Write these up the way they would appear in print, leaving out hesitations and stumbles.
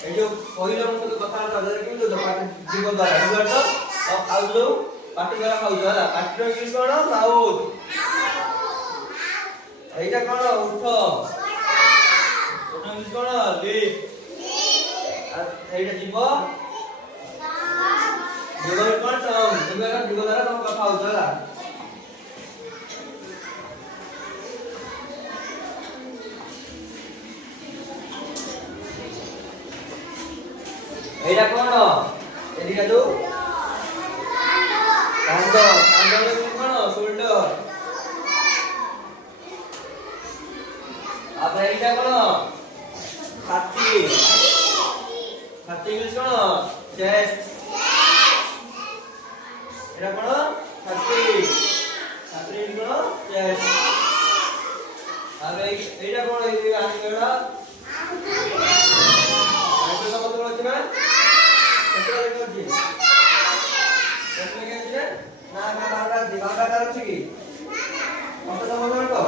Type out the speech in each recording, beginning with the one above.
এই যে কইলো মত কথা দাদা কিন্তু জীবন দ্বারা বুঝছো তো খাউছো পাটি দ্বারা খাউছো ହେଲା পাটিର ଇଂଲିଶ କଣ ମାଉଥ এইটা কଣ উঠ ওটা ইংলিশ কଣ লিপ আর এইটা জীব জীবন কଣ টং জীব দ্বারা তম কথা হউছো ହେଲା এইটা কোন এদিকে দাও কান্দ কান্দলে কোন শোল্ডার আবার এইটা কোন ছাতি ছাতি ইংলিশ কোন চেস্ট এটা কোন ছাতি ছাতি ইংলিশ কোন চেস্ট আর এইটা কোন এই আঙ্গুলটা আঙ্গুলটা কত বড় আছে না না না বারটা দিবাটা আছে কি কত দাম হলো তো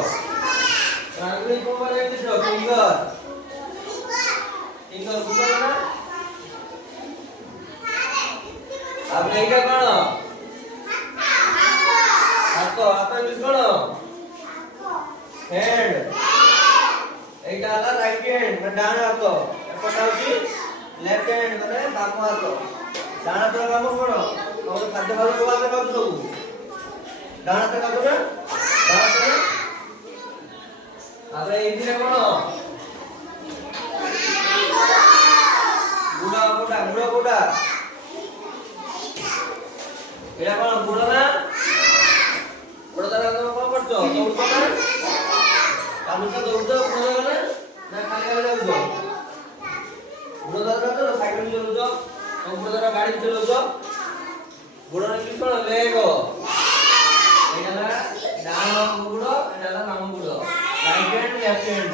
আঙ্গুল কোন বলে দিছো ফিঙ্গার ফিঙ্গার বুঝো না আপনি এইটা কোন হাত হাত ইউজ করো হ্যান্ড এইটা হলো রাইট হ্যান্ড মানে ডান হাত এটা হচ্ছে লেফট হ্যান্ড মানে বাম হাত ডান হাতের কাম করো আমাদের খাদ্য ভালো করতে কাজ সব ডান হাতে কাজ না ডান হাতে আবার এই দিকে কোন বুড়া বুড়া এটা কোন বুড়া না বুড়া দ্বারা তুমি কোন করছো দৌড়ছো না কালুটা দৌড়ছো বুড়া না না খালি খালি যাচ্ছো বুড়া দ্বারা তো সাইকেল চালাচ্ছো বুড়া দ্বারা গাড়ি চালাচ্ছো বুড়া ইংলিশ কোন লেগ এটা না ডান বুড়ো এটা না বাম বুড়ো রাইট হ্যান্ড লেফট হ্যান্ড